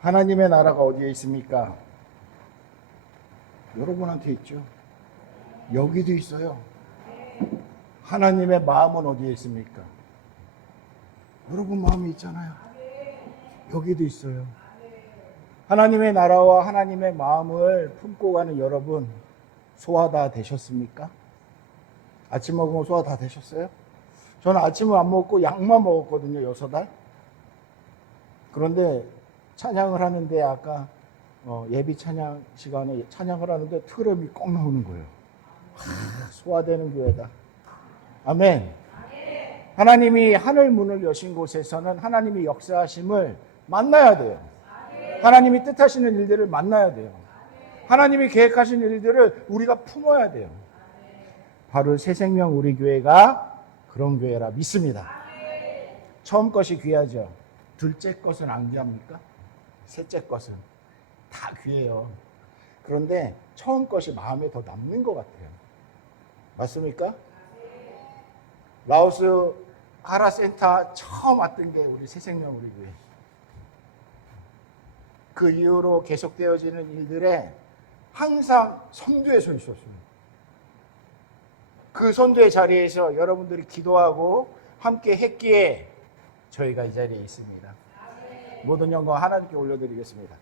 하나님의 나라가 어디에 있습니까? 여러분한테 있죠. 여기도 있어요. 하나님의 마음은 어디에 있습니까? 여러분 마음이 있잖아요. 여기도 있어요. 하나님의 나라와 하나님의 마음을 품고 가는 여러분, 소화 다 되셨습니까? 아침 먹으면 소화 다 되셨어요? 저는 아침을 안 먹고 약만 먹었거든요, 6알. 그런데 찬양을 하는데 아까 예비 찬양 시간에 찬양을 하는데 트럼이 꼭 나오는 거예요. 소화되는 교회다. 아멘. 하나님이 하늘 문을 여신 곳에서는 하나님이 역사하심을 만나야 돼요. 하나님이 뜻하시는 일들을 만나야 돼요. 하나님이 계획하신 일들을 우리가 품어야 돼요. 바로 새생명 우리 교회가 그런 교회라 믿습니다. 처음 것이 귀하죠. 둘째 것은 안 귀합니까? 셋째 것은 다 귀해요. 그런데 처음 것이 마음에 더 남는 것 같아요. 맞습니까? 라오스 하라센터 처음 왔던 게 우리 새생명 우리 교회. 그 이후로 계속되어지는 일들에 항상 선두에 서 있었어요. 그 선두의 자리에서 여러분들이 기도하고 함께 했기에 저희가 이 자리에 있습니다. 모든 영광 하나님께 올려드리겠습니다.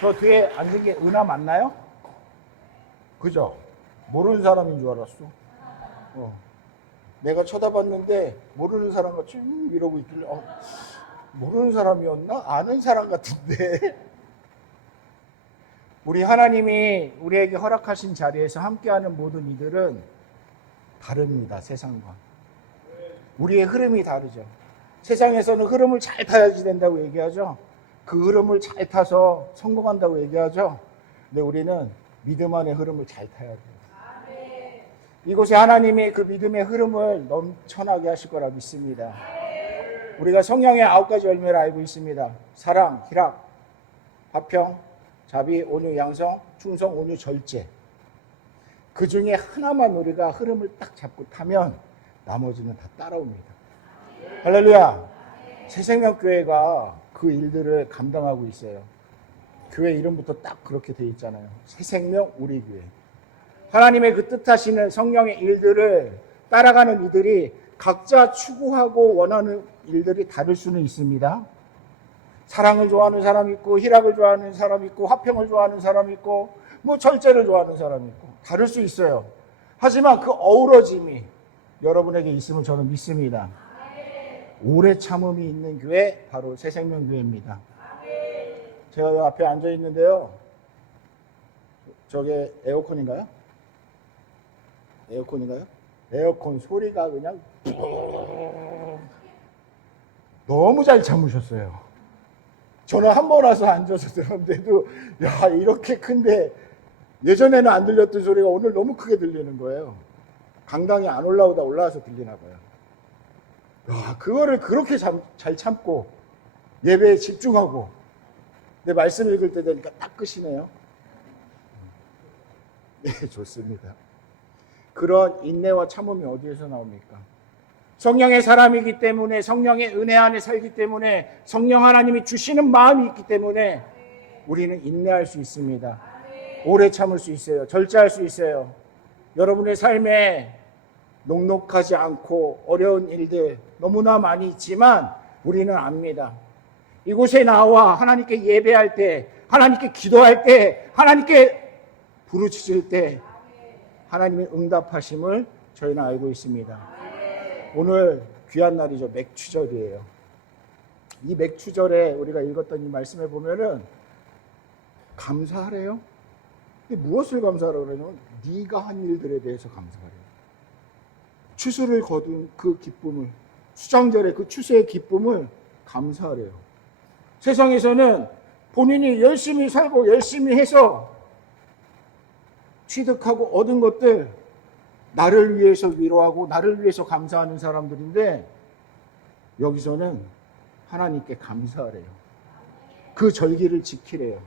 저 뒤에 앉은 게 은하 맞나요? 그죠? 모르는 사람인 줄 알았어. 내가 쳐다봤는데 모르는 사람 같이 이러고 있길래 모르는 사람이었나? 아는 사람 같은데. 우리 하나님이 우리에게 허락하신 자리에서 함께하는 모든 이들은 다릅니다. 세상과. 우리의 흐름이 다르죠. 세상에서는 흐름을 잘 타야지 된다고 얘기하죠. 그 흐름을 잘 타서 성공한다고 얘기하죠. 근데 우리는 믿음 안의 흐름을 잘 타야 돼요. 이곳에 하나님이 그 믿음의 흐름을 넘쳐나게 하실 거라 믿습니다. 우리가 성령의 9가지 열매를 알고 있습니다. 사랑, 희락, 화평, 자비, 온유, 양성, 충성, 온유, 절제. 그 중에 하나만 우리가 흐름을 딱 잡고 타면 나머지는 다 따라옵니다. 할렐루야. 새생명교회가 그 일들을 감당하고 있어요. 교회 이름부터 딱 그렇게 되어 있잖아요. 새생명 우리 교회. 하나님의 그 뜻하시는 성령의 일들을 따라가는 이들이 각자 추구하고 원하는 일들이 다를 수는 있습니다. 사랑을 좋아하는 사람이 있고, 희락을 좋아하는 사람이 있고, 화평을 좋아하는 사람이 있고, 절제를 좋아하는 사람이 있고, 다를 수 있어요. 하지만 그 어우러짐이 여러분에게 있음을 저는 믿습니다. 오래 참음이 있는 교회, 바로 새생명교회입니다. 제가 요 앞에 앉아 있는데요. 저게 에어컨인가요? 에어컨 소리가 그냥 너무 잘 참으셨어요. 저는 한 번 와서 앉아서 들었는데도 이렇게 큰데 예전에는 안 들렸던 소리가 오늘 너무 크게 들리는 거예요. 강당에 안 올라오다 올라와서 들리나 봐요. 그거를 그렇게 잘 참고 예배에 집중하고 내 말씀 읽을 때 되니까 딱 끝이네요. 네, 좋습니다. 그런 인내와 참음이 어디에서 나옵니까? 성령의 사람이기 때문에, 성령의 은혜 안에 살기 때문에, 성령 하나님이 주시는 마음이 있기 때문에 우리는 인내할 수 있습니다. 오래 참을 수 있어요. 절제할 수 있어요. 여러분의 삶에 녹록하지 않고 어려운 일들 너무나 많이 있지만 우리는 압니다. 이곳에 나와 하나님께 예배할 때, 하나님께 기도할 때, 하나님께 부르짖을 때 하나님의 응답하심을 저희는 알고 있습니다. 오늘 귀한 날이죠. 맥추절이에요. 이 맥추절에 우리가 읽었던 이 말씀에 보면은 감사하래요. 근데 무엇을 감사하라고 그러냐면 네가 한 일들에 대해서 감사하래요. 추수를 거둔 그 기쁨을, 수장절의 그 추수의 기쁨을 감사하래요. 세상에서는 본인이 열심히 살고 열심히 해서 취득하고 얻은 것들, 나를 위해서 위로하고 나를 위해서 감사하는 사람들인데 여기서는 하나님께 감사하래요. 그 절기를 지키래요.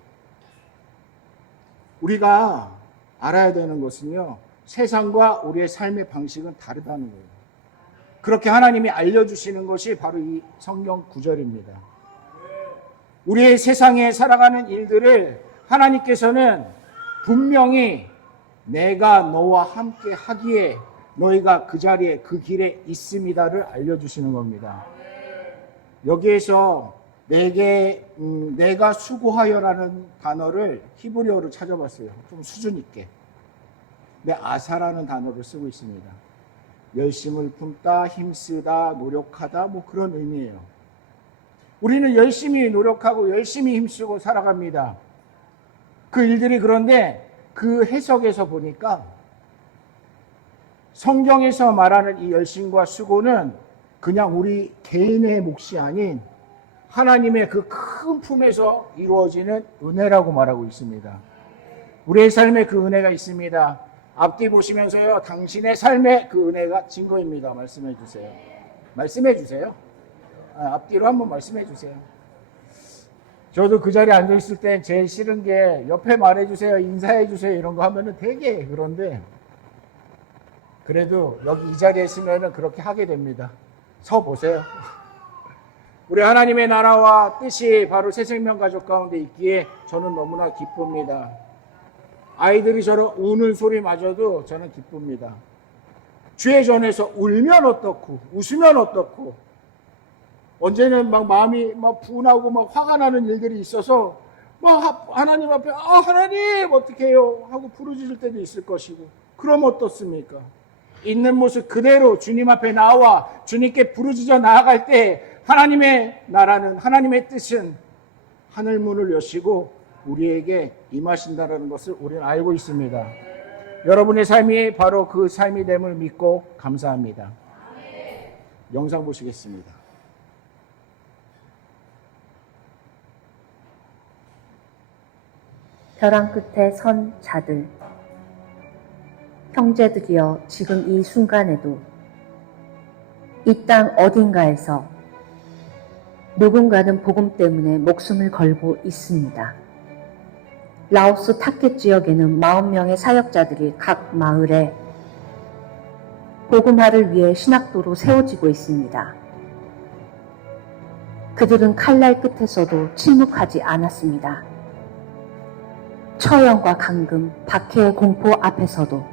우리가 알아야 되는 것은요, 세상과 우리의 삶의 방식은 다르다는 거예요. 그렇게 하나님이 알려주시는 것이 바로 이 성경 구절입니다. 우리의 세상에 살아가는 일들을 하나님께서는 분명히 내가 너와 함께 하기에 너희가 그 자리에 그 길에 있습니다를 알려주시는 겁니다. 여기에서 내가 수고하여라는 단어를 히브리어로 찾아봤어요. 좀 수준 있게. 아사라는 단어를 쓰고 있습니다. 열심을 품다, 힘쓰다, 노력하다, 뭐 그런 의미예요. 우리는 열심히 노력하고 열심히 힘쓰고 살아갑니다. 그 일들이 그런데 그 해석에서 보니까 성경에서 말하는 이 열심과 수고는 그냥 우리 개인의 몫이 아닌 하나님의 그 큰 품에서 이루어지는 은혜라고 말하고 있습니다. 우리의 삶에 그 은혜가 있습니다. 앞뒤 보시면서요, 당신의 삶에 그 은혜가 증거입니다. 말씀해 주세요. 말씀해 주세요. 앞뒤로 한번 말씀해 주세요. 저도 그 자리에 앉아 있을 때 제일 싫은 게 옆에 말해 주세요, 인사해 주세요 이런 거 하면은 되게 그런데 그래도 여기 이 자리에 있으면은 그렇게 하게 됩니다. 서 보세요. 우리 하나님의 나라와 뜻이 바로 새생명 가족 가운데 있기에 저는 너무나 기쁩니다. 아이들이 저런 우는 소리마저도 저는 기쁩니다. 주의 전에서 울면 어떻고 웃으면 어떻고 언제는 막 마음이 막 분하고 막 화가 나는 일들이 있어서 막 하나님 앞에 하나님 어떻게 해요 하고 부르짖을 때도 있을 것이고 그럼 어떻습니까? 있는 모습 그대로 주님 앞에 나와 주님께 부르짖어 나아갈 때 하나님의 나라는 하나님의 뜻은 하늘 문을 여시고 우리에게 임하신다는 것을 우리는 알고 있습니다. 여러분의 삶이 바로 그 삶이 됨을 믿고 감사합니다. 영상 보시겠습니다. 벼랑 끝에 선 자들, 형제들이여 지금 이 순간에도 이 땅 어딘가에서 누군가는 복음 때문에 목숨을 걸고 있습니다. 라오스 타켓 지역에는 40명의 사역자들이 각 마을에 복음화를 위해 신학도로 세워지고 있습니다. 그들은 칼날 끝에서도 침묵하지 않았습니다. 처형과 감금, 박해의 공포 앞에서도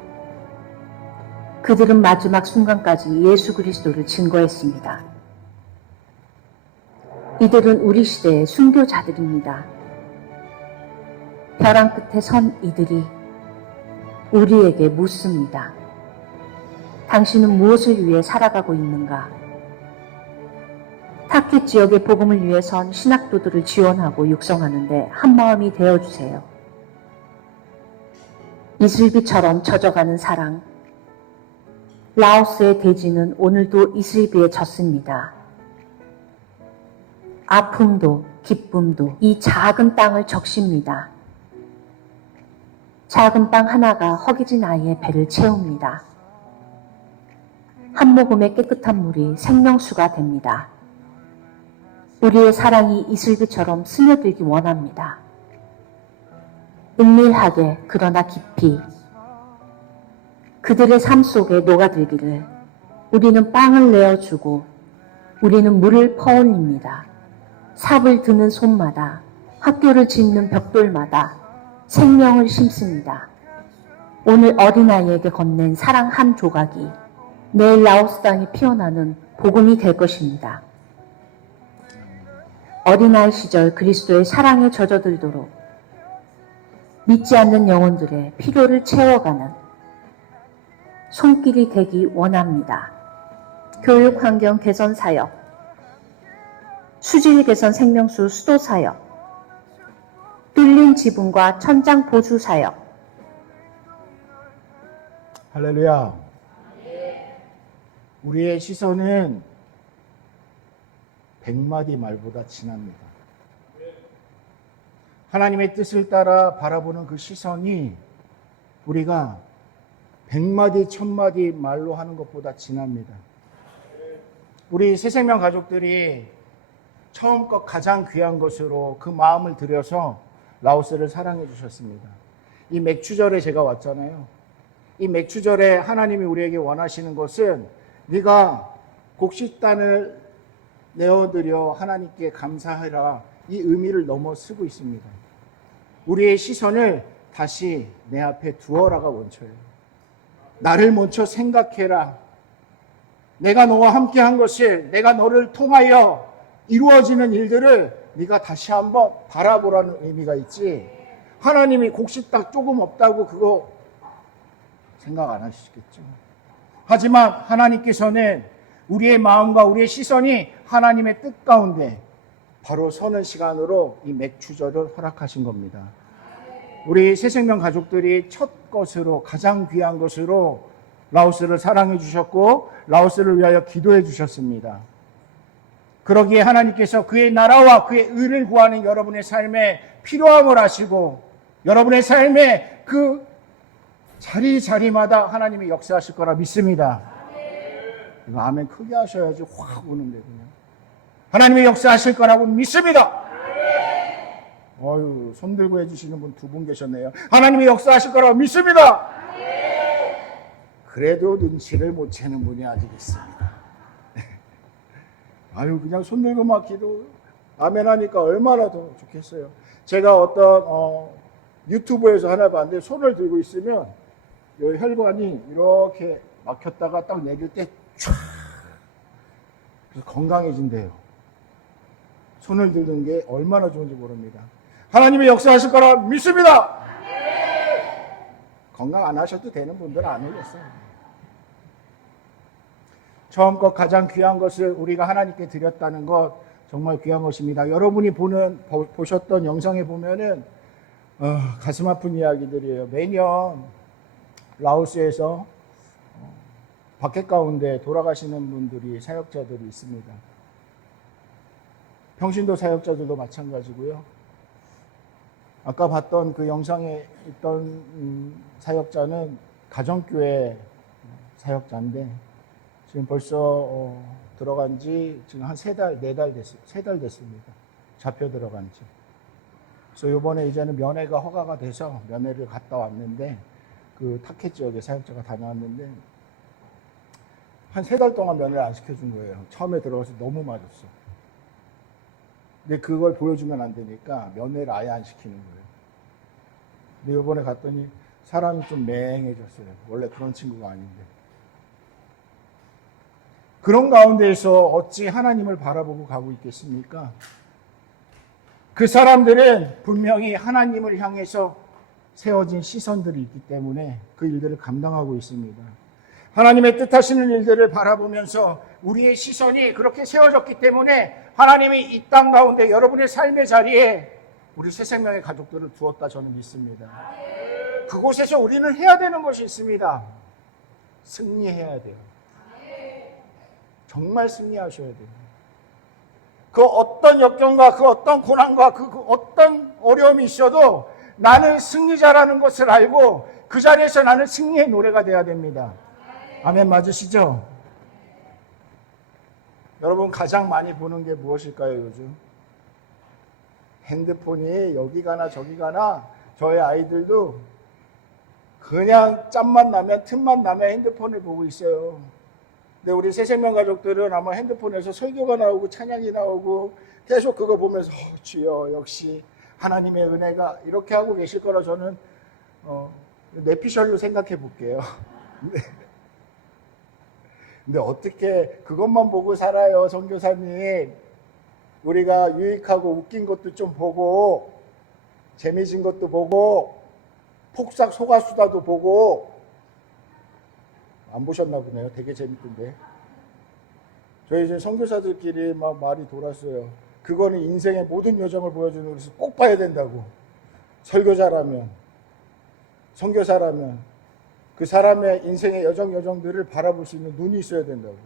그들은 마지막 순간까지 예수 그리스도를 증거했습니다. 이들은 우리 시대의 순교자들입니다. 벼랑 끝에 선 이들이 우리에게 묻습니다. 당신은 무엇을 위해 살아가고 있는가? 타켓 지역의 복음을 위해 선 신학도들을 지원하고 육성하는데 한마음이 되어주세요. 이슬비처럼 젖어가는 사랑. 라오스의 대지는 오늘도 이슬비에 젖습니다. 아픔도 기쁨도 이 작은 땅을 적십니다. 작은 빵 하나가 허기진 아이의 배를 채웁니다. 한 모금의 깨끗한 물이 생명수가 됩니다. 우리의 사랑이 이슬비처럼 스며들기 원합니다. 은밀하게 그러나 깊이 그들의 삶 속에 녹아들기를 우리는 빵을 내어주고 우리는 물을 퍼올립니다. 삽을 드는 손마다 학교를 짓는 벽돌마다 생명을 심습니다. 오늘 어린아이에게 건넨 사랑 한 조각이 내일 라오스 땅이 피어나는 복음이 될 것입니다. 어린아이 시절 그리스도의 사랑에 젖어들도록 믿지 않는 영혼들의 필요를 채워가는 손길이 되기 원합니다. 교육 환경 개선 사역, 수질 개선 생명수 수도 사역, 뚫린 지붕과 천장 보수 사역. 할렐루야. 우리의 시선은 100마디 말보다 진합니다. 하나님의 뜻을 따라 바라보는 그 시선이 우리가 100마디, 1000마디 말로 하는 것보다 진합니다. 우리 새생명 가족들이 처음껏 가장 귀한 것으로 그 마음을 들여서 라오스를 사랑해 주셨습니다. 이 맥추절에 제가 왔잖아요. 이 맥추절에 하나님이 우리에게 원하시는 것은 네가 곡식단을 내어드려 하나님께 감사하라, 이 의미를 넘어서고 있습니다. 우리의 시선을 다시 내 앞에 두어라가 원초예요. 나를 먼저 생각해라. 내가 너와 함께 한 것을, 내가 너를 통하여 이루어지는 일들을 네가 다시 한번 바라보라는 의미가 있지, 하나님이 곡식딱 조금 없다고 그거 생각 안 하시겠죠. 하지만 하나님께서는 우리의 마음과 우리의 시선이 하나님의 뜻 가운데 바로 서는 시간으로 이 맥추절을 허락하신 겁니다. 우리 새생명 가족들이 첫 것으로, 가장 귀한 것으로 라오스를 사랑해 주셨고 라오스를 위하여 기도해 주셨습니다. 그러기에 하나님께서 그의 나라와 그의 의를 구하는 여러분의 삶에 필요함을 아시고 여러분의 삶에 그 자리자리마다 하나님이 역사하실 거라 믿습니다. 이거 아멘 크게 하셔야지 확 오는데 그냥. 하나님이 역사하실 거라고 믿습니다. 어유, 손 들고 해주시는 분 두 분 계셨네요. 하나님이 역사하실 거라고 믿습니다. 그래도 눈치를 못 채는 분이 아직 있습니다. 아유, 그냥 손 들고 막 기도 아멘 하니까 얼마나 더 좋겠어요. 제가 어떤 유튜브에서 하나 봤는데 손을 들고 있으면 이 혈관이 이렇게 막혔다가 딱 내릴 때 촤 그래서 건강해진대요. 손을 드는 게 얼마나 좋은지 모릅니다. 하나님의 역사하실 거라 믿습니다. 건강 안 하셔도 되는 분들은 안 오겠어요. 처음 것 가장 귀한 것을 우리가 하나님께 드렸다는 것 정말 귀한 것입니다. 여러분이 보셨던 영상에 보면은 가슴 아픈 이야기들이에요. 매년 라오스에서 밖에 가운데 돌아가시는 분들이, 사역자들이 있습니다. 평신도 사역자들도 마찬가지고요. 아까 봤던 그 영상에 있던 사역자는 가정교회 사역자인데 지금 벌써 들어간 지 지금 한 3달, 4달 됐습니다. 잡혀 들어간 지. 그래서 이번에 이제는 면회가 허가가 돼서 면회를 갔다 왔는데 그 타켓 지역에 사역자가 다녀왔는데 한 3달 동안 면회를 안 시켜준 거예요. 처음에 들어가서 너무 맞았어. 근데 그걸 보여주면 안 되니까 면회를 아예 안 시키는 거예요. 근데 이번에 갔더니 사람이 좀 맹해졌어요. 원래 그런 친구가 아닌데. 그런 가운데에서 어찌 하나님을 바라보고 가고 있겠습니까? 그 사람들은 분명히 하나님을 향해서 세워진 시선들이 있기 때문에 그 일들을 감당하고 있습니다. 하나님의 뜻하시는 일들을 바라보면서 우리의 시선이 그렇게 세워졌기 때문에 하나님이 이 땅 가운데 여러분의 삶의 자리에 우리 새생명의 가족들을 두었다 저는 믿습니다. 그곳에서 우리는 해야 되는 것이 있습니다. 승리해야 돼요. 정말 승리하셔야 돼요. 그 어떤 역경과 그 어떤 고난과 그 어떤 어려움이 있어도 나는 승리자라는 것을 알고 그 자리에서 나는 승리의 노래가 돼야 됩니다. 아멘 맞으시죠? 여러분 가장 많이 보는 게 무엇일까요 요즘? 핸드폰이 여기 가나 저기 가나 저희 아이들도 그냥 짬만 나면 틈만 나면 핸드폰을 보고 있어요. 근데 우리 새생명 가족들은 아마 핸드폰에서 설교가 나오고 찬양이 나오고 계속 그거 보면서 주여 역시 하나님의 은혜가 이렇게 하고 계실 거라 저는 내피셜로 생각해 볼게요. 근데 어떻게 그것만 보고 살아요, 선교사님. 우리가 유익하고 웃긴 것도 좀 보고 재미진 것도 보고 폭삭 소가수다도 보고. 안 보셨나 보네요. 되게 재밌던데. 저희 이제 선교사들끼리 막 말이 돌았어요. 그거는 인생의 모든 여정을 보여주는 것을 꼭 봐야 된다고. 설교자라면, 선교사라면 그 사람의 인생의 여정들을 바라볼 수 있는 눈이 있어야 된다고.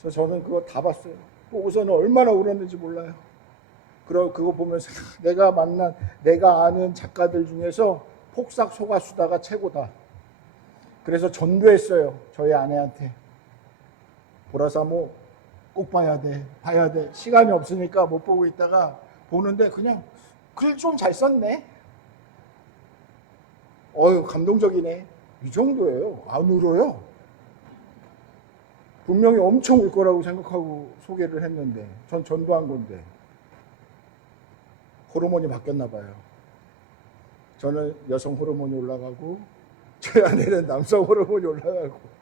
그래서 저는 그거 다 봤어요. 보고서는 얼마나 울었는지 몰라요. 그거 보면서 내가 만난, 내가 아는 작가들 중에서 폭삭 소가수다가 최고다. 그래서 전도했어요. 저희 아내한테. 보라사모 꼭 봐야 돼. 시간이 없으니까 못 보고 있다가 보는데 그냥 글 좀 잘 썼네. 감동적이네. 이 정도예요. 안 울어요. 분명히 엄청 울 거라고 생각하고 소개를 했는데 전 전도한 건데 호르몬이 바뀌었나 봐요. 저는 여성 호르몬이 올라가고 제 아내는 남성 호르몬이 올라가고.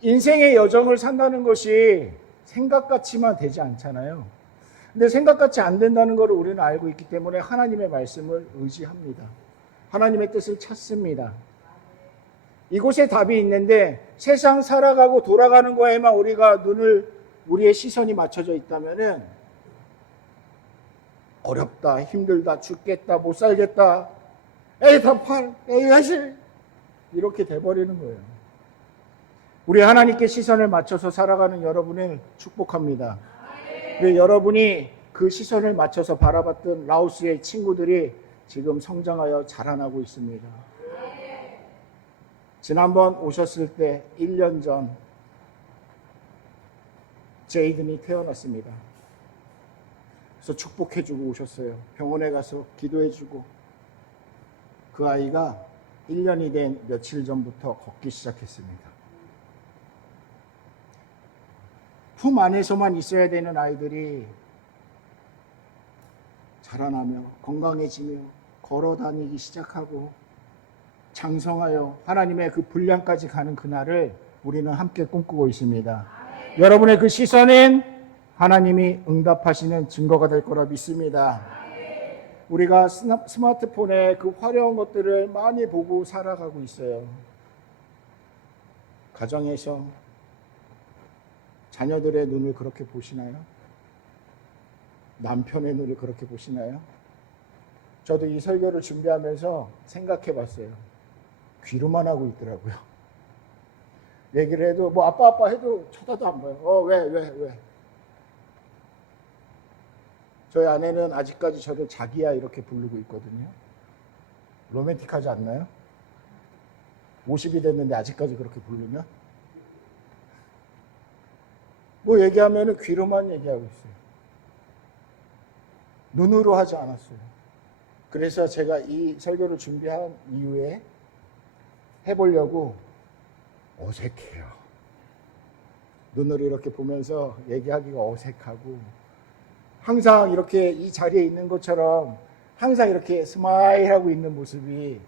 인생의 여정을 산다는 것이 생각같이만 되지 않잖아요. 근데 생각같이 안 된다는 것을 우리는 알고 있기 때문에 하나님의 말씀을 의지합니다. 하나님의 뜻을 찾습니다. 이곳에 답이 있는데 세상 살아가고 돌아가는 거에만 우리의 시선이 맞춰져 있다면은 어렵다, 힘들다, 죽겠다, 못 살겠다, 에이 답할, 에이 하실 이렇게 돼버리는 거예요. 우리 하나님께 시선을 맞춰서 살아가는 여러분을 축복합니다. 그리고 여러분이 그 시선을 맞춰서 바라봤던 라오스의 친구들이 지금 성장하여 자라나고 있습니다. 지난번 오셨을 때 1년 전 제이든이 태어났습니다. 그래서 축복해주고 오셨어요. 병원에 가서 기도해주고 그 아이가 1년이 된 며칠 전부터 걷기 시작했습니다. 품 안에서만 있어야 되는 아이들이 자라나며 건강해지며 걸어다니기 시작하고 장성하여 하나님의 그 분량까지 가는 그날을 우리는 함께 꿈꾸고 있습니다. 여러분의 그 시선은 하나님이 응답하시는 증거가 될 거라 믿습니다. 우리가 스마트폰에 그 화려한 것들을 많이 보고 살아가고 있어요. 가정에서 자녀들의 눈을 그렇게 보시나요? 남편의 눈을 그렇게 보시나요? 저도 이 설교를 준비하면서 생각해 봤어요. 귀로만 하고 있더라고요. 얘기를 해도 뭐 아빠 해도 쳐다도 안 봐요. 왜? 저희 아내는 아직까지 저를 자기야 이렇게 부르고 있거든요. 로맨틱하지 않나요? 50이 됐는데 아직까지 그렇게 부르면? 뭐 얘기하면 귀로만 얘기하고 있어요. 눈으로 하지 않았어요. 그래서 제가 이 설교를 준비한 이후에 해보려고 어색해요. 눈으로 이렇게 보면서 얘기하기가 어색하고 항상 이렇게 이 자리에 있는 것처럼 항상 이렇게 스마일하고 있는 모습이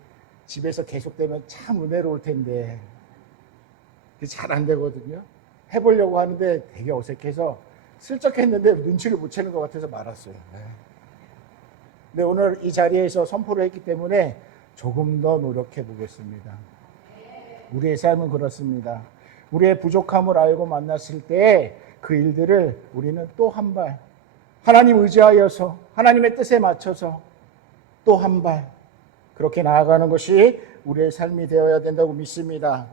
집에서 계속되면 참 은혜로울 텐데 잘 안 되거든요. 해보려고 하는데 되게 어색해서 슬쩍 했는데 눈치를 못 채는 것 같아서 말았어요. 근데 오늘 이 자리에서 선포를 했기 때문에 조금 더 노력해 보겠습니다. 우리의 삶은 그렇습니다. 우리의 부족함을 알고 만났을 때 그 일들을 우리는 또 한 발 하나님 의지하여서 하나님의 뜻에 맞춰서 또 한 발 그렇게 나아가는 것이 우리의 삶이 되어야 된다고 믿습니다.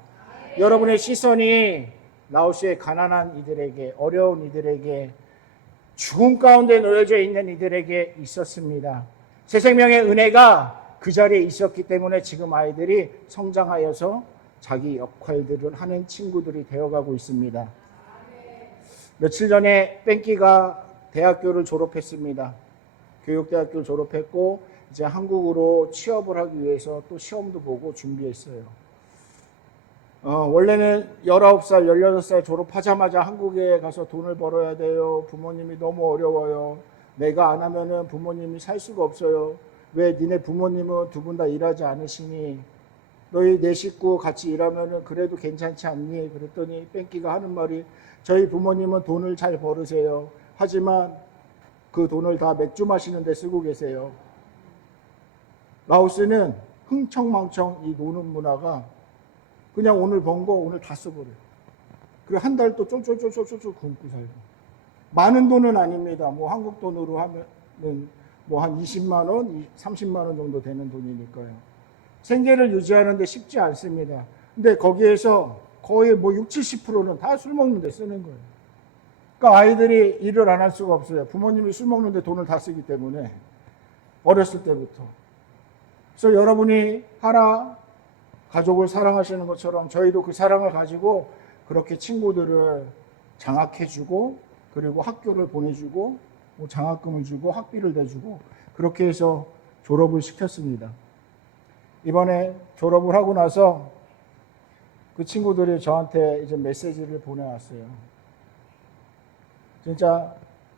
여러분의 시선이 라오스의 가난한 이들에게, 어려운 이들에게, 죽음 가운데 놓여져 있는 이들에게 있었습니다. 새 생명의 은혜가 그 자리에 있었기 때문에 지금 아이들이 성장하여서 자기 역할들을 하는 친구들이 되어가고 있습니다. 며칠 전에 뺑기가 대학교를 졸업했습니다. 교육대학교를 졸업했고 이제 한국으로 취업을 하기 위해서 또 시험도 보고 준비했어요. 원래는 19살, 16살 졸업하자마자 한국에 가서 돈을 벌어야 돼요. 부모님이 너무 어려워요. 내가 안 하면은 부모님이 살 수가 없어요. 왜 니네 부모님은 두 분 다 일하지 않으시니? 너희 네 식구 같이 일하면은 그래도 괜찮지 않니? 그랬더니 뺑기가 하는 말이 저희 부모님은 돈을 잘 벌으세요. 하지만 그 돈을 다 맥주 마시는 데 쓰고 계세요. 라오스는 흥청망청 이 노는 문화가 그냥 오늘 번 거 오늘 다 써버려요. 그리고 한 달 또 쫄쫄쫄쫄쫄 굶고 살고. 많은 돈은 아닙니다. 뭐 한국 돈으로 하면은 뭐 한 20만 원, 30만 원 정도 되는 돈이니까요. 생계를 유지하는데 쉽지 않습니다. 근데 거기에서 거의 뭐 60, 70%는 다 술 먹는데 쓰는 거예요. 그러니까 아이들이 일을 안 할 수가 없어요. 부모님이 술 먹는데 돈을 다 쓰기 때문에 어렸을 때부터. 그래서 여러분이 하나 가족을 사랑하시는 것처럼 저희도 그 사랑을 가지고 그렇게 친구들을 장학해주고 그리고 학교를 보내주고 뭐 장학금을 주고 학비를 내주고 그렇게 해서 졸업을 시켰습니다. 이번에 졸업을 하고 나서 그 친구들이 저한테 이제 메시지를 보내왔어요. 진짜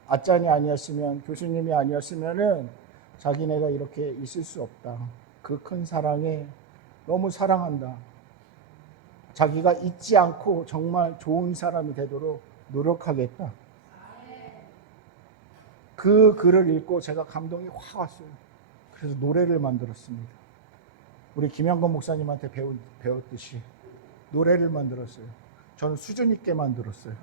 아짠이 아니었으면, 교수님이 아니었으면은 자기네가 이렇게 있을 수 없다. 그 큰 사랑에 너무 사랑한다. 자기가 잊지 않고 정말 좋은 사람이 되도록 노력하겠다. 그 글을 읽고 제가 감동이 확 왔어요. 그래서 노래를 만들었습니다. 우리 김영건 목사님한테 배웠듯이 노래를 만들었어요. 저는 수준 있게 만들었어요.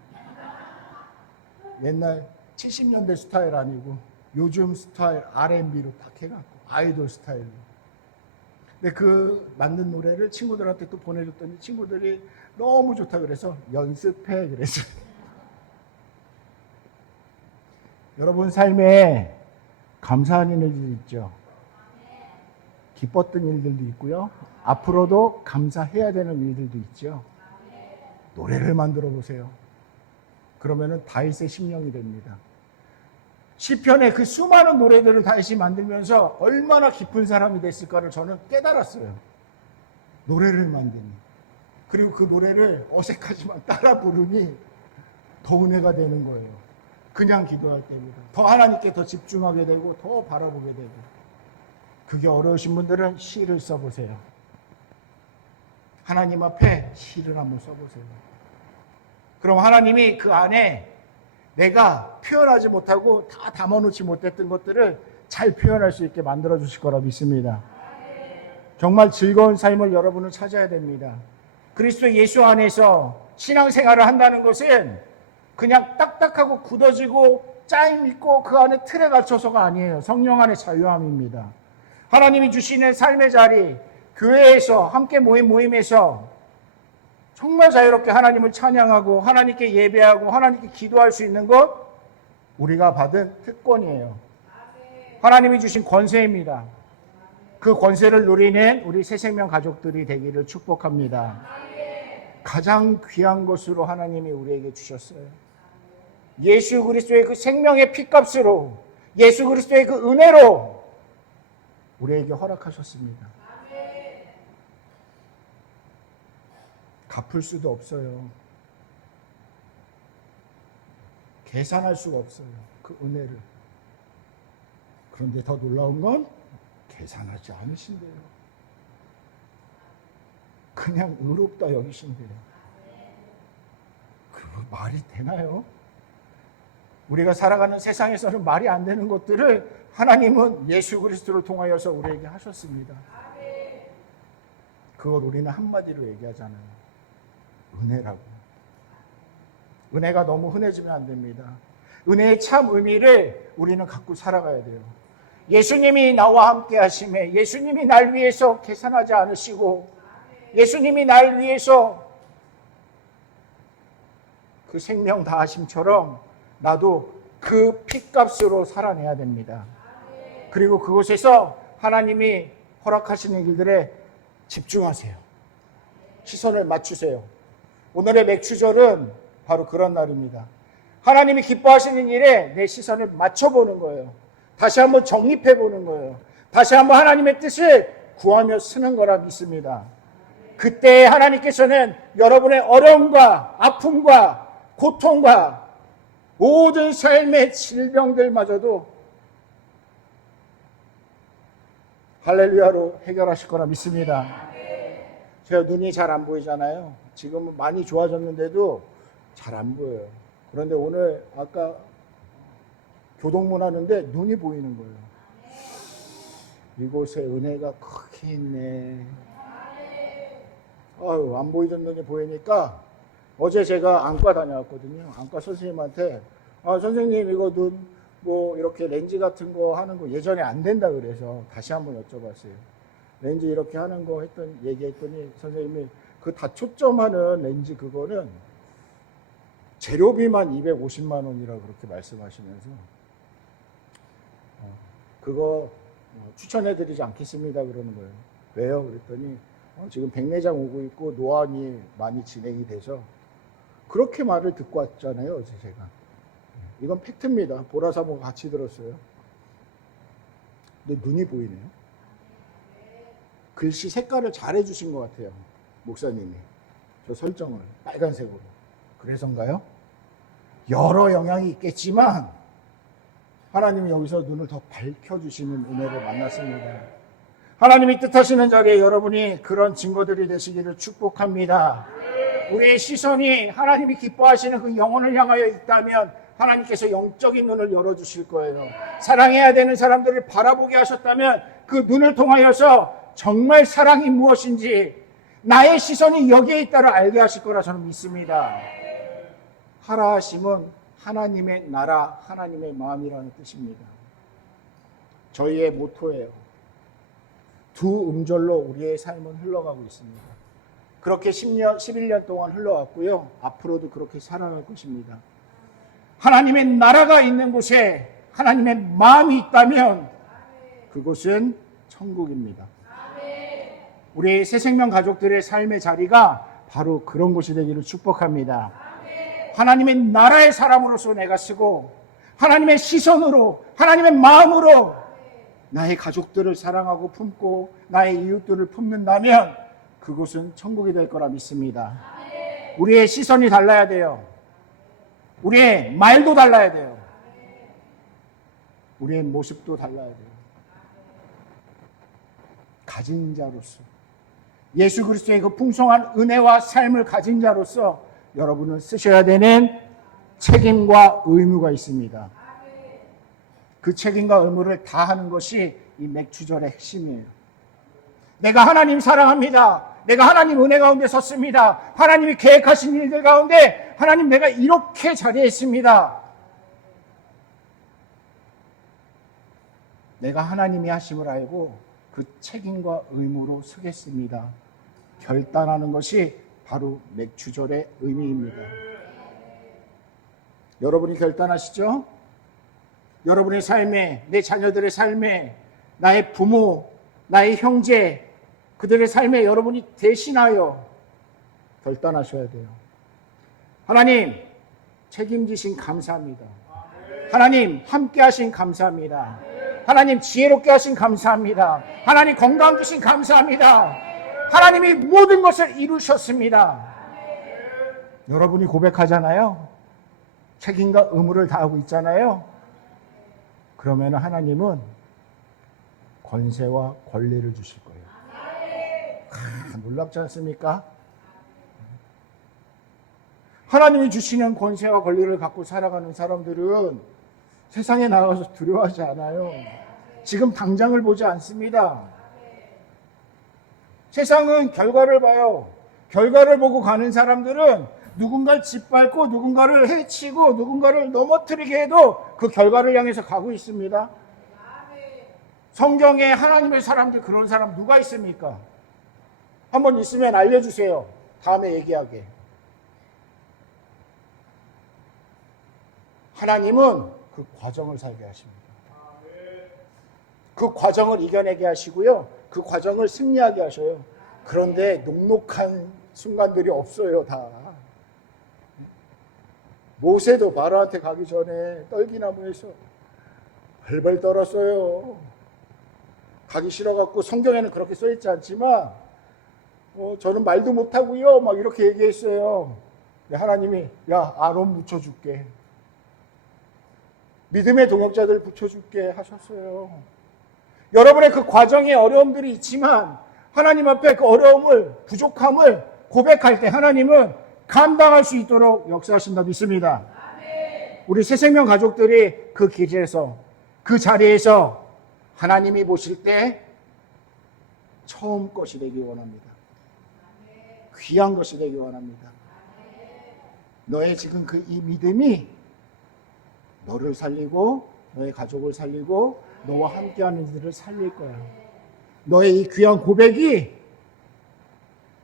옛날 70년대 스타일 아니고 요즘 스타일 R&B로 딱 해갖고 아이돌 스타일로. 근데 그 만든 노래를 친구들한테 또 보내줬더니 친구들이 너무 좋다 그래서 연습해 그랬어요. 여러분 삶에 감사한 일들이 있죠. 기뻤던 일들도 있고요. 앞으로도 감사해야 되는 일들도 있죠. 노래를 만들어 보세요. 그러면은 다윗의 심령이 됩니다. 시편의 그 수많은 노래들을 다윗이 만들면서 얼마나 깊은 사람이 됐을까를 저는 깨달았어요. 노래를 만드니. 그리고 그 노래를 어색하지만 따라 부르니 더 은혜가 되는 거예요. 그냥 기도할 때보다 더 하나님께 더 집중하게 되고 더 바라보게 되고. 그게 어려우신 분들은 시를 써보세요. 하나님 앞에 시를 한번 써보세요. 그럼 하나님이 그 안에 내가 표현하지 못하고 다 담아놓지 못했던 것들을 잘 표현할 수 있게 만들어 주실 거라 믿습니다. 정말 즐거운 삶을 여러분은 찾아야 됩니다. 그리스도 예수 안에서 신앙생활을 한다는 것은 그냥 딱딱하고 굳어지고 짜임 있고 그 안에 틀에 갇혀서가 아니에요. 성령 안의 자유함입니다. 하나님이 주시는 삶의 자리, 교회에서 함께 모임에서 정말 자유롭게 하나님을 찬양하고 하나님께 예배하고 하나님께 기도할 수 있는 것 우리가 받은 특권이에요. 하나님이 주신 권세입니다. 그 권세를 누리는 우리 새생명 가족들이 되기를 축복합니다. 가장 귀한 것으로 하나님이 우리에게 주셨어요. 예수 그리스도의 그 생명의 피값으로 예수 그리스도의 그 은혜로 우리에게 허락하셨습니다. 갚을 수도 없어요. 계산할 수가 없어요. 그 은혜를. 그런데 더 놀라운 건 계산하지 않으신대요. 그냥 의롭다 여기신대요. 그거 말이 되나요? 우리가 살아가는 세상에서는 말이 안 되는 것들을 하나님은 예수 그리스도를 통하여서 우리에게 하셨습니다. 그걸 우리는 한마디로 얘기하잖아요. 은혜라고. 은혜가 너무 흔해지면 안 됩니다. 은혜의 참 의미를 우리는 갖고 살아가야 돼요. 예수님이 나와 함께 하심에 예수님이 날 위해서 계산하지 않으시고 예수님이 날 위해서 그 생명 다하심처럼 나도 그 피값으로 살아내야 됩니다. 그리고 그곳에서 하나님이 허락하시는 일들에 집중하세요. 시선을 맞추세요. 오늘의 맥주절은 바로 그런 날입니다. 하나님이 기뻐하시는 일에 내 시선을 맞춰보는 거예요. 다시 한번 정립해보는 거예요. 다시 한번 하나님의 뜻을 구하며 쓰는 거라 믿습니다. 그때 하나님께서는 여러분의 어려움과 아픔과 고통과 모든 삶의 질병들마저도 할렐루야로 해결하실 거라 믿습니다. 제가 눈이 잘 안 보이잖아요. 지금은 많이 좋아졌는데도 잘 안 보여요. 그런데 오늘 아까 교동문 하는데 눈이 보이는 거예요. 이곳에 은혜가 크게 있네. 아유, 안 보이던 눈이 보이니까 어제 제가 안과 다녀왔거든요. 안과 선생님한테 선생님 이거 눈 뭐 이렇게 렌즈 같은 거 하는 거 예전에 안 된다 그래서 다시 한번 여쭤봤어요. 렌즈 이렇게 하는 거 얘기했더니 선생님이 그 다 초점하는 렌즈 그거는 재료비만 250만 원이라고 그렇게 말씀하시면서 그거 추천해드리지 않겠습니다 그러는 거예요. 왜요? 그랬더니 지금 백내장 오고 있고 노안이 많이 진행이 돼서 그렇게 말을 듣고 왔잖아요 어제 제가. 이건 팩트입니다. 보라사모 같이 들었어요. 근데 눈이 보이네요. 글씨 색깔을 잘 해주신 것 같아요 목사님이. 저 설정을 빨간색으로. 그래서인가요? 여러 영향이 있겠지만 하나님이 여기서 눈을 더 밝혀주시는 은혜를 만났습니다. 하나님이 뜻하시는 자리에 여러분이 그런 증거들이 되시기를 축복합니다. 우리의 시선이 하나님이 기뻐하시는 그 영혼을 향하여 있다면 하나님께서 영적인 눈을 열어주실 거예요. 사랑해야 되는 사람들을 바라보게 하셨다면 그 눈을 통하여서 정말 사랑이 무엇인지 나의 시선이 여기에 있다를 알게 하실 거라 저는 믿습니다. 하라 하심은 하나님의 나라, 하나님의 마음이라는 뜻입니다. 저희의 모토예요. 두 음절로 우리의 삶은 흘러가고 있습니다. 그렇게 10년, 11년 동안 흘러왔고요. 앞으로도 그렇게 살아갈 것입니다. 하나님의 나라가 있는 곳에 하나님의 마음이 있다면 그곳은 천국입니다. 우리 새생명 가족들의 삶의 자리가 바로 그런 곳이 되기를 축복합니다. 하나님의 나라의 사람으로서 내가 쓰고 하나님의 시선으로 하나님의 마음으로 나의 가족들을 사랑하고 품고 나의 이웃들을 품는다면 그곳은 천국이 될 거라 믿습니다. 우리의 시선이 달라야 돼요. 우리의 말도 달라야 돼요. 우리의 모습도 달라야 돼요. 가진 자로서 예수 그리스도의 그 풍성한 은혜와 삶을 가진 자로서 여러분은 쓰셔야 되는 책임과 의무가 있습니다. 그 책임과 의무를 다하는 것이 이 맥주절의 핵심이에요. 내가 하나님 사랑합니다. 내가 하나님 은혜 가운데 섰습니다. 하나님이 계획하신 일들 가운데 하나님 내가 이렇게 자리에 있습니다. 내가 하나님이 하심을 알고 그 책임과 의무로 서겠습니다. 결단하는 것이 바로 맥주절의 의미입니다. 여러분이 결단하시죠? 여러분의 삶에, 내 자녀들의 삶에, 나의 부모, 나의 형제, 그들의 삶에 여러분이 대신하여 결단하셔야 돼요. 하나님, 책임지신 감사합니다. 하나님, 함께 하신 감사합니다. 하나님, 지혜롭게 하신 감사합니다. 하나님, 건강 주신 감사합니다. 하나님이 모든 것을 이루셨습니다. 여러분이 고백하잖아요. 책임과 의무를 다하고 있잖아요. 그러면 하나님은 권세와 권리를 주실 거예요. 놀랍지 않습니까? 하나님이 주시는 권세와 권리를 갖고 살아가는 사람들은 세상에 나가서 두려워하지 않아요. 지금 당장을 보지 않습니다. 세상은 결과를 봐요. 결과를 보고 가는 사람들은 누군가를 짓밟고 누군가를 해치고 누군가를 넘어뜨리게 해도 그 결과를 향해서 가고 있습니다. 성경에 하나님의 사람들 그런 사람 누가 있습니까? 한번 있으면 알려주세요. 다음에 얘기하게. 하나님은 그 과정을 살게 하십니다. 그 과정을 이겨내게 하시고요. 그 과정을 승리하게 하셔요. 그런데 녹록한 순간들이 없어요. 다. 모세도 바로한테 가기 전에 떨기나무에서 벌벌 떨었어요. 가기 싫어갖고 성경에는 그렇게 써있지 않지만 저는 말도 못하고요 막 이렇게 얘기했어요. 하나님이 야 아론 붙여줄게, 믿음의 동역자들 붙여줄게 하셨어요. 여러분의 그 과정에 어려움들이 있지만 하나님 앞에 그 어려움을, 부족함을 고백할 때 하나님은 감당할 수 있도록 역사하신다 믿습니다. 우리 새생명 가족들이 그 길에서, 그 자리에서 하나님이 보실 때 처음 것이 되기 원합니다. 귀한 것이 되기 원합니다. 너의 지금 그 이 믿음이 너를 살리고 너의 가족을 살리고 너와 함께하는 이들을 살릴 거야. 너의 이 귀한 고백이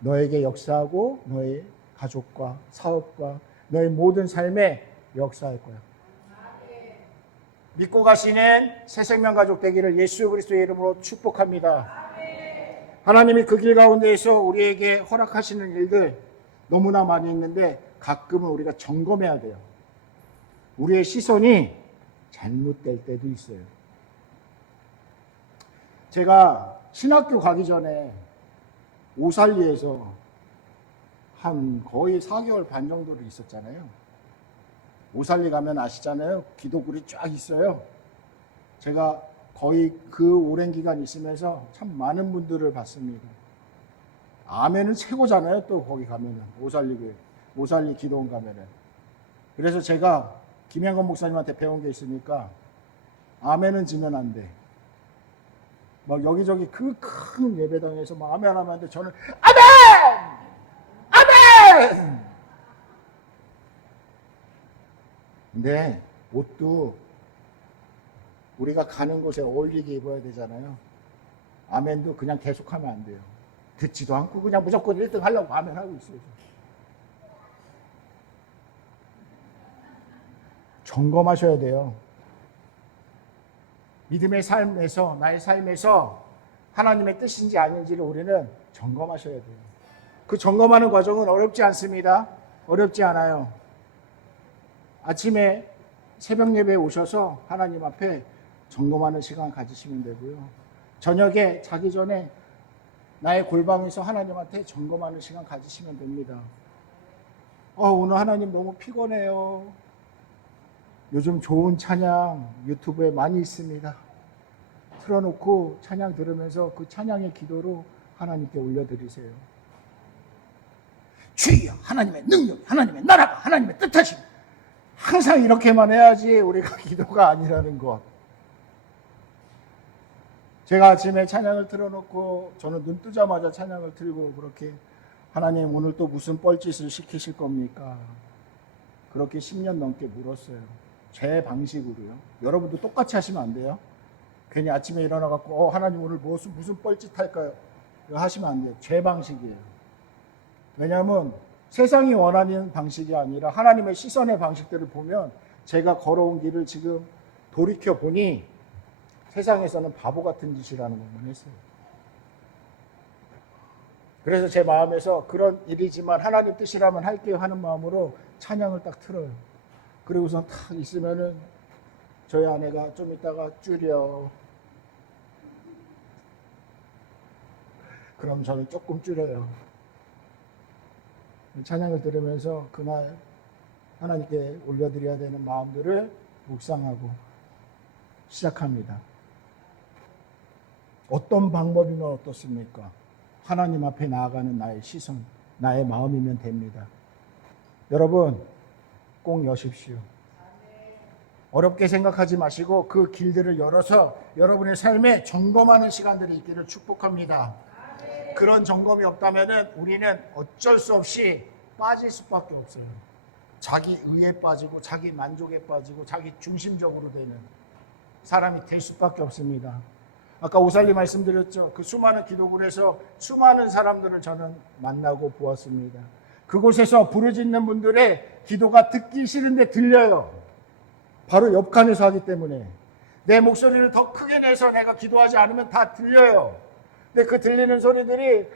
너에게 역사하고 너의 가족과 사업과 너의 모든 삶에 역사할 거야. 믿고 가시는 새생명 가족 되기를 예수 그리스도의 이름으로 축복합니다. 하나님이 그 길 가운데에서 우리에게 허락하시는 일들 너무나 많이 있는데 가끔은 우리가 점검해야 돼요. 우리의 시선이 잘못될 때도 있어요. 제가 신학교 가기 전에 오살리에서 한 거의 4개월 반 정도를 있었잖아요. 오살리 가면 아시잖아요. 기도굴이 쫙 있어요. 제가 거의 그 오랜 기간 있으면서 참 많은 분들을 봤습니다. 아멘은 최고잖아요. 또 거기 가면은 오살리 기도원 가면은. 그래서 제가 김영건 목사님한테 배운 게 있으니까 아멘은 지면 안 돼. 막 여기저기 그 큰 예배당에서 막 아멘 하면 안 돼. 저는 아멘! 아멘! 근데 옷도 우리가 가는 곳에 어울리게 입어야 되잖아요. 아멘도 그냥 계속하면 안 돼요. 듣지도 않고 그냥 무조건 1등 하려고 아멘하고 있어요. 점검하셔야 돼요. 믿음의 삶에서, 나의 삶에서 하나님의 뜻인지 아닌지를 우리는 점검하셔야 돼요. 그 점검하는 과정은 어렵지 않습니다. 어렵지 않아요. 아침에 새벽 예배에 오셔서 하나님 앞에 점검하는 시간 가지시면 되고요. 저녁에 자기 전에 나의 골방에서 하나님한테 점검하는 시간 가지시면 됩니다. 오늘 하나님 너무 피곤해요. 요즘 좋은 찬양 유튜브에 많이 있습니다. 틀어놓고 찬양 들으면서 그 찬양의 기도로 하나님께 올려드리세요. 주여, 하나님의 능력, 하나님의 나라가, 하나님의 뜻하심. 항상 이렇게만 해야지 우리가 기도가 아니라는 것. 제가 아침에 찬양을 틀어놓고 저는 눈 뜨자마자 찬양을 틀고 그렇게 하나님 오늘 또 무슨 뻘짓을 시키실 겁니까? 그렇게 10년 넘게 물었어요. 제 방식으로요. 여러분도 똑같이 하시면 안 돼요. 괜히 아침에 일어나갖고 하나님 오늘 무슨 뻘짓 할까요? 하시면 안 돼요. 제 방식이에요. 왜냐하면 세상이 원하는 방식이 아니라 하나님의 시선의 방식들을 보면 제가 걸어온 길을 지금 돌이켜보니 세상에서는 바보 같은 짓이라는 것만 했어요. 그래서 제 마음에서 그런 일이지만 하나님 뜻이라면 할게요 하는 마음으로 찬양을 딱 틀어요. 그리고선 탁 있으면은 저희 아내가 좀 이따가 줄여. 그럼 저는 조금 줄여요. 찬양을 들으면서 그날 하나님께 올려드려야 되는 마음들을 묵상하고 시작합니다. 어떤 방법이면 어떻습니까? 하나님 앞에 나아가는 나의 시선, 나의 마음이면 됩니다. 여러분, 꼭 여십시오. 어렵게 생각하지 마시고 그 길들을 열어서 여러분의 삶에 점검하는 시간들이 있기를 축복합니다. 그런 점검이 없다면 우리는 어쩔 수 없이 빠질 수밖에 없어요. 자기 의에 빠지고 자기 만족에 빠지고 자기 중심적으로 되는 사람이 될 수밖에 없습니다. 아까 오살리 말씀드렸죠. 그 수많은 기도굴에서 수많은 사람들을 저는 만나고 보았습니다. 그곳에서 부르짖는 분들의 기도가 듣기 싫은데 들려요. 바로 옆칸에서 하기 때문에 내 목소리를 더 크게 내서 내가 기도하지 않으면 다 들려요. 근데 그 들리는 소리들이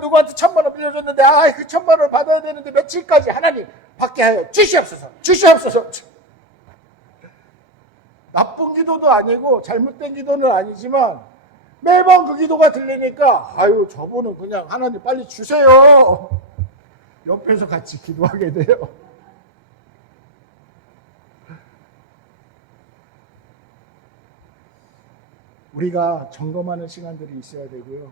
누구한테 1,000,000원 빌려줬는데 그 1,000,000원 받아야 되는데 며칠까지 하나님 받게 하여 주시옵소서. 나쁜 기도도 아니고 잘못된 기도는 아니지만 매번 그 기도가 들리니까 저분은 그냥 하나님 빨리 주세요. 옆에서 같이 기도하게 돼요. 우리가 점검하는 시간들이 있어야 되고요.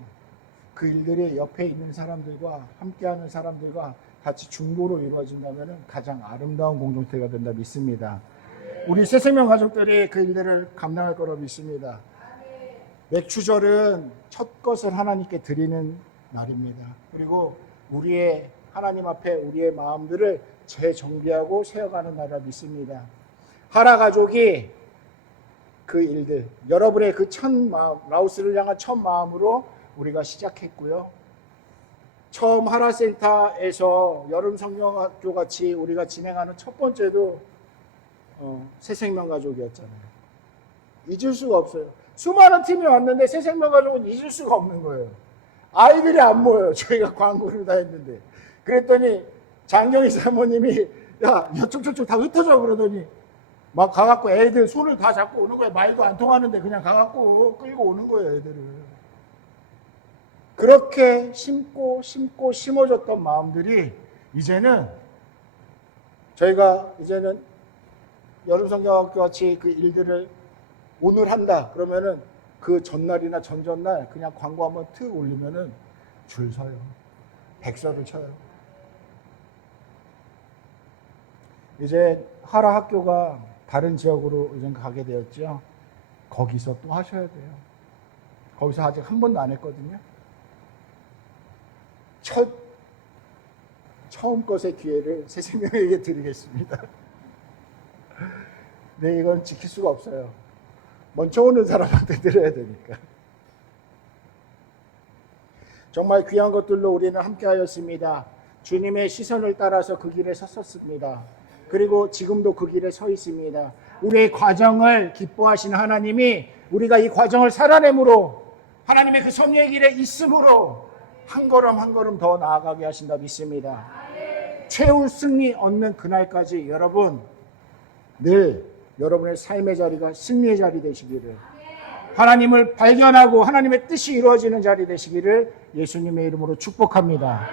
그 일들이 옆에 있는 사람들과 함께하는 사람들과 같이 중보로 이루어진다면 가장 아름다운 공동체가 된다 믿습니다. 우리 새생명 가족들이 그 일들을 감당할 거라 믿습니다. 맥추절은 첫 것을 하나님께 드리는 날입니다. 그리고 우리의 하나님 앞에 우리의 마음들을 재정비하고 세워가는 날이라 믿습니다. 하라 가족이 그 일들, 여러분의 그 첫 마음, 라오스를 향한 첫 마음으로 우리가 시작했고요. 처음 하라센터에서 여름 성령학교 같이 우리가 진행하는 첫 번째도 새생명가족이었잖아요. 잊을 수가 없어요. 수많은 팀이 왔는데 새생명가족은 잊을 수가 없는 거예요. 아이들이 안 모여요. 저희가 광고를 다 했는데. 그랬더니 장경희 사모님이 저쪽 다 흩어져 그러더니 막 가갖고 애들 손을 다 잡고 오는 거예요. 말도 안 통하는데 그냥 가갖고 끌고 오는 거예요, 애들을. 그렇게 심어졌던 마음들이 이제는 저희가 이제는 여름성경학교 같이 그 일들을 오늘 한다 그러면은 그 전날이나 전전날 그냥 광고 한번 툭 올리면은 줄 서요. 백서를 쳐요. 이제 하라 학교가 다른 지역으로 이제 가게 되었죠. 거기서 또 하셔야 돼요. 거기서 아직 한 번도 안 했거든요. 처음 것의 기회를 새생명에게 드리겠습니다. 네, 이건 지킬 수가 없어요. 먼저 오는 사람한테 드려야 되니까. 정말 귀한 것들로 우리는 함께 하였습니다. 주님의 시선을 따라서 그 길에 섰었습니다. 그리고 지금도 그 길에 서 있습니다. 우리의 과정을 기뻐하시는 하나님이 우리가 이 과정을 살아내므로 하나님의 그 섭리의 길에 있으므로 한 걸음 한 걸음 더 나아가게 하신다 믿습니다. 최후 승리 얻는 그날까지 여러분 늘 여러분의 삶의 자리가 승리의 자리 되시기를, 하나님을 발견하고 하나님의 뜻이 이루어지는 자리 되시기를 예수님의 이름으로 축복합니다.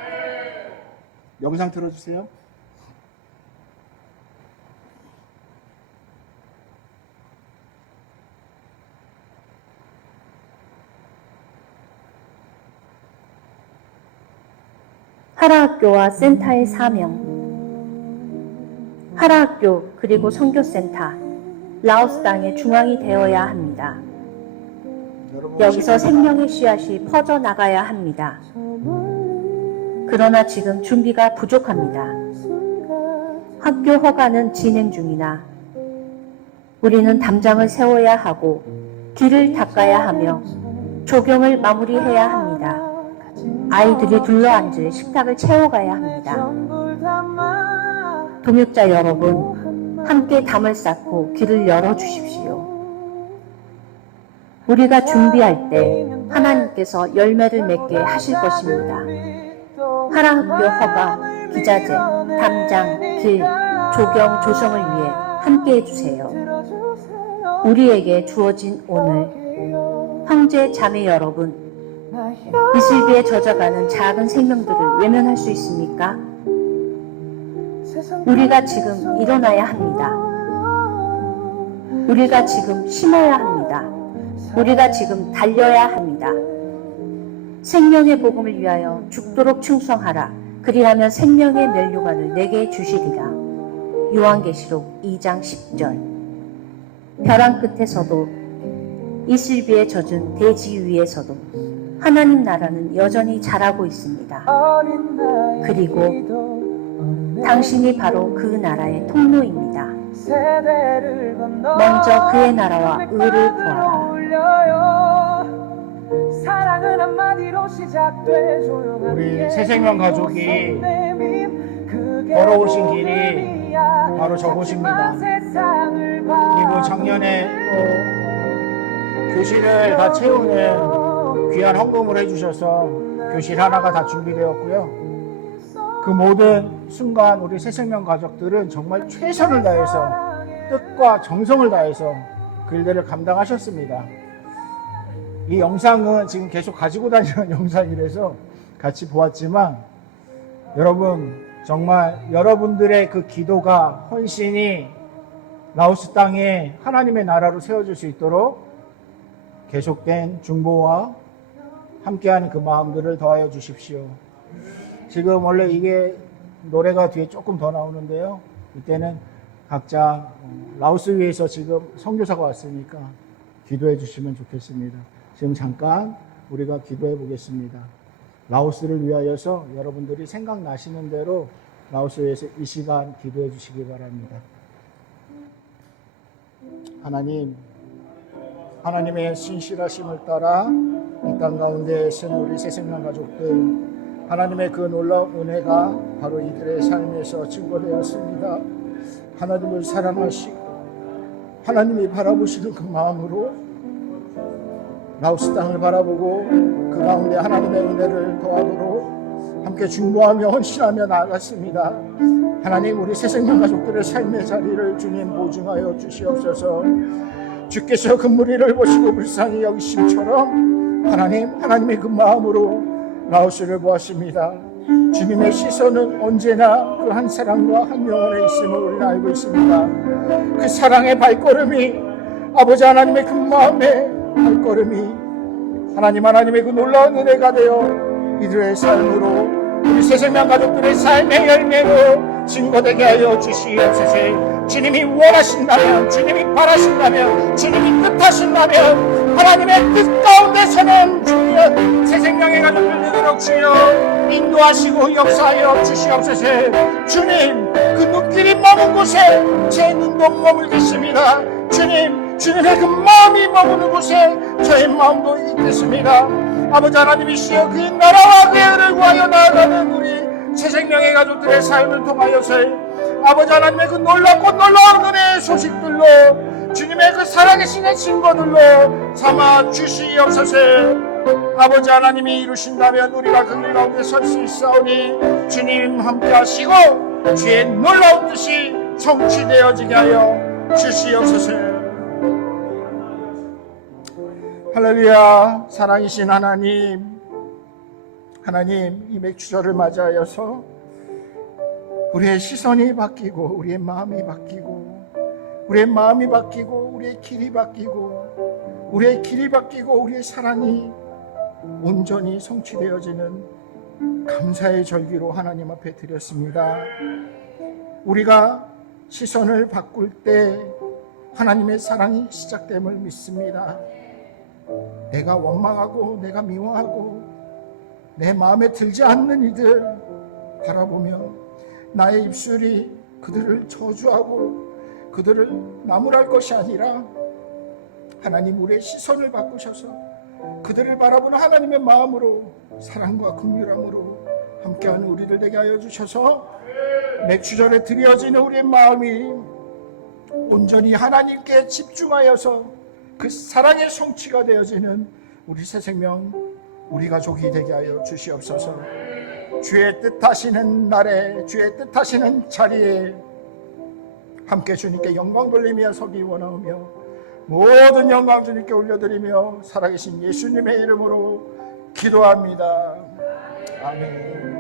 영상 틀어주세요. 하라학교와 센터의 사명. 하라학교 그리고 선교센터, 라오스 땅의 중앙이 되어야 합니다. 여기서 생명의 씨앗이 퍼져나가야 합니다. 그러나 지금 준비가 부족합니다. 학교 허가는 진행 중이나 우리는 담장을 세워야 하고 길을 닦아야 하며 조경을 마무리해야 합니다. 아이들이 둘러앉을 식탁을 채워가야 합니다. 동역자 여러분, 함께 담을 쌓고 길을 열어주십시오. 우리가 준비할 때 하나님께서 열매를 맺게 하실 것입니다. 하라학교 허가, 기자재, 담장, 길, 조경, 조성을 위해 함께 해주세요. 우리에게 주어진 오늘, 형제, 자매 여러분, 이슬비에 젖어가는 작은 생명들을 외면할 수 있습니까? 우리가 지금 일어나야 합니다. 우리가 지금 심어야 합니다. 우리가 지금 달려야 합니다. 생명의 복음을 위하여 죽도록 충성하라. 그리하면 생명의 면류관을 내게 주시리라. 요한계시록 2장 10절. 벼랑 끝에서도 이슬비에 젖은 대지 위에서도 하나님 나라는 여전히 자라고 있습니다. 그리고 당신이 바로 그 나라의 통로입니다. 먼저 그의 나라와 의를 구하라. 우리 새생명 가족이 걸어오신 길이 바로 저곳입니다. 그리고 작년에 교실을 다 채우는 귀한 헌금을 해주셔서 교실 하나가 다 준비되었고요. 그 모든 순간 우리 새생명 가족들은 정말 최선을 다해서 뜻과 정성을 다해서 그 일들을 감당하셨습니다. 이 영상은 지금 계속 가지고 다니는 영상이라서 같이 보았지만 여러분 정말 여러분들의 그 기도가 헌신이 라오스 땅에 하나님의 나라로 세워질 수 있도록 계속된 중보와 함께하는 그 마음들을 더하여 주십시오. 지금 원래 이게 노래가 뒤에 조금 더 나오는데요. 이때는 각자 라오스 위에서 지금 선교사가 왔으니까 기도해 주시면 좋겠습니다. 지금 잠깐 우리가 기도해 보겠습니다. 라오스를 위하여서 여러분들이 생각나시는 대로 라오스 위에서 이 시간 기도해 주시기 바랍니다. 하나님, 하나님의 신실하심을 따라 이 땅 가운데 쓴 우리 새생명 가족들, 하나님의 그 놀라운 은혜가 바로 이들의 삶에서 증거되었습니다. 하나님을 사랑하시고 하나님이 바라보시는 그 마음으로 라오스 땅을 바라보고 그 가운데 하나님의 은혜를 더하도록 함께 중보하며 헌신하며 나아갔습니다. 하나님, 우리 새생명 가족들의 삶의 자리를 주님 보증하여 주시옵소서. 주께서 그 무리를 보시고 불쌍히 여기심처럼 하나님의 그 마음으로 라오스를 보았습니다. 주님의 시선은 언제나 그 한 사람과 한 영혼에 있음을 우리는 알고 있습니다. 그 사랑의 발걸음이 아버지 하나님의 그 마음의 발걸음이 하나님의 그 놀라운 은혜가 되어 이들의 삶으로 우리 새생명 가족들의 삶의 열매로 증거되게 하여 주시옵소서. 주님이 원하신다면, 주님이 바라신다면, 주님이 뜻하신다면 하나님의 뜻 가운데서는 주여 새생명의 가족들 되도록 주여 인도하시고 역사하여 주시옵소서. 주님 그 눈길이 머문 곳에 제 눈도 머물겠습니다. 주님의 그 마음이 머무는 곳에 저의 마음도 있겠습니다. 아버지 하나님이시여 그의 나라와 그의 은혜를 구하여 나아가는 우리 새생명의 가족들의 삶을 통하여서 아버지 하나님의 그 놀랍고 놀라운 은혜의 소식들로 주님의 그 살아계신 증거들로 삼아 주시옵소서. 아버지 하나님이 이루신다면 우리가 그 길 가운데 설 수 있사오니 주님 함께 하시고 주의 놀라운 뜻이 성취되어지게 하여 주시옵소서. 할렐루야. 사랑이신 하나님 이 맥주절을 맞이하여서 우리의 시선이 바뀌고 우리의 마음이 바뀌고 우리의 길이 바뀌고 우리의 사랑이 온전히 성취되어지는 감사의 절기로 하나님 앞에 드렸습니다. 우리가 시선을 바꿀 때 하나님의 사랑이 시작됨을 믿습니다. 내가 원망하고 내가 미워하고 내 마음에 들지 않는 이들 바라보며 나의 입술이 그들을 저주하고 그들을 나무랄 것이 아니라 하나님 우리의 시선을 바꾸셔서 그들을 바라보는 하나님의 마음으로 사랑과 긍휼함으로 함께하는 우리들 되게 하여 주셔서 맥주절에 드려지는 우리의 마음이 온전히 하나님께 집중하여서 그 사랑의 성취가 되어지는 우리 새생명 우리 가족이 되게 하여 주시옵소서. 주의 뜻하시는 날에 주의 뜻하시는 자리에 함께 주님께 영광 돌리며 서기 원하오며 모든 영광 주님께 올려드리며 살아계신 예수님의 이름으로 기도합니다. 아멘.